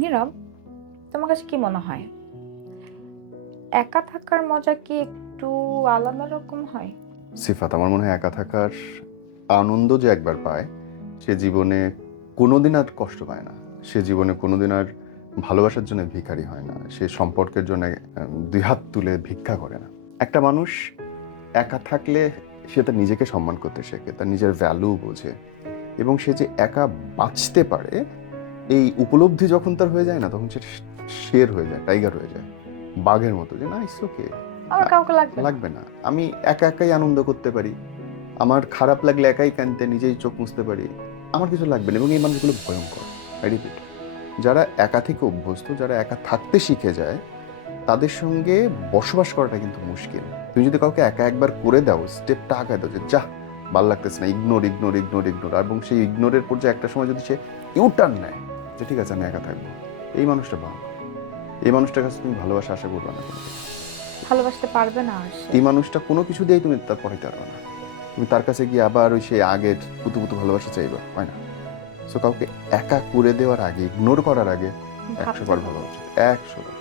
নীরব, তোমার কাছে কি মনে হয় একা থাকার মজা কি একটু আলাদা রকম হয়? সিফাত, আমার মনে হয় একা থাকার আনন্দ যে একবার পায় সে জীবনে কোনোদিন আর কষ্ট পায় না। সে জীবনে কোনোদিন আর ভালোবাসার জন্য ভিখারি হয় না, সে সম্পর্কের জন্য দুই হাত তুলে ভিক্ষা করে না। একটা মানুষ একা থাকলে সে তার নিজেকে সম্মান করতে শেখে, তার নিজের ভ্যালু বোঝে, এবং সে যে একা বাঁচতে পারে এই উপলব্ধি যখন তার হয়ে যায় না, তখন সে শের হয়ে যায়, টাইগার হয়ে যায়, বাঘের মতো, যে না ইটস ওকে, আমার কাউকে লাগবে না। লাগবে না, আমি একা একাই আনন্দ করতে পারি, আমার খারাপ লাগলে একাই কাঁদতে নিজেই চোখ মুছতে পারি, আমার কিছু লাগবে না। এবং এই মানুষগুলো ভয়ঙ্কর। আই রিপিট, যারা একা থেকে অভ্যস্ত, যারা একা থাকতে শিখে যায়, তাদের সঙ্গে বসবাস করাটা কিন্তু মুশকিল। তুমি যদি কাউকে একা একবার করে দাও, স্টেপটা আগায় দাও যে যা ভাল লাগতেছে না, ইগনোর ইগনোর ইগনোর ইগনোর, এবং সেই ইগনোরের পর যে একটা সময় যদি সে ইউটার্ন নেয় যে ঠিক আছে আমি একা থাকবো, এই মানুষটা ভালো। এই মানুষটার কাছে তুমি ভালোবাসা আশা করবে না কোনোদিন। ভালোবাসতে পারবে না আর সে। এই মানুষটা কোনো কিছু দিয়েই তুমি তার পড়াইতে পারবে না। তুমি তার কাছে গিয়ে আবার ওই সেই আগের পুতু পুতু ভালোবাসা চাইবা, হয় না। সো কাউকে একা করে দেওয়ার আগে, ইগনোর করার আগে 100 ভাবতে বার হবে। ভাবা উচিত, 100 বার।